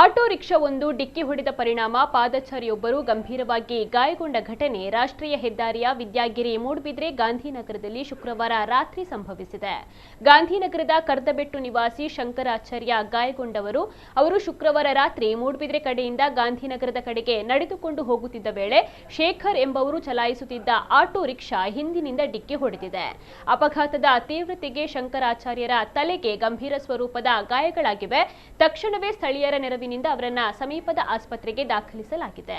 Auto ರಿಕ್ಷಾವೊಂದು ಡಿಕ್ಕಿ ಹೊಡೆದ ಪರಿಣಾಮ ಪಾದಚಾರಿಯೊಬ್ಬರು ಗಂಭೀರವಾಗಿ ಗಾಯಗೊಂಡ ಘಟನೆ ರಾಷ್ಟ್ರೀಯ ಹೆದ್ದಾರಿಯ ವಿದ್ಯಾಗಿರಿ ಮೂಡಬಿದ್ರೆ ಗಾಂಧಿನಗರದಲ್ಲಿ ಶುಕ್ರವಾರ ರಾತ್ರಿ ಸಂಭವಿಸಿದೆ. ಗಾಂಧಿನಗರದ ಕರ್ದಬೆಟ್ಟು ನಿವಾಸಿ ಶಂಕರಾಚಾರ್ಯ ಗಾಯಗೊಂಡವರು. ಅವರು ಶುಕ್ರವಾರ ರಾತ್ರಿ ಮೂಡಬಿದ್ರೆ ಕಡೆಯಿಂದ ಗಾಂಧಿನಗರದ ಕಡೆಗೆ ನಡೆದುಕೊಂಡು ಹೋಗುತ್ತಿದ್ದ ವೇಳೆ ಶೇಖರ್ ಎಂಬುವರು ಚಲಾಯಿಸುತ್ತಿದ್ದ ಆಟೋ ರಿಕ್ಷಾ ಹಿಂದಿನಿಂದ ಡಿಕ್ಕಿ ಹೊಡೆದಿದೆ. ಅಪಘಾತದ ತೀವ್ರತೆಗೆ ಶಂಕರಾಚಾರ್ಯರ ತಲೆಗೆ ಗಂಭೀರ ಸ್ವರೂಪದ ಗಾಯಗಳಾಗಿವೆ. ತಕ್ಷಣವೇ ಸ್ಥಳೀಯರ ನೆರವಿನಿಂದ ಅವರನ್ನ ಸಮೀಪದ ಆಸ್ಪತ್ರೆಗೆ ದಾಖಲಿಸಲಾಗಿದೆ.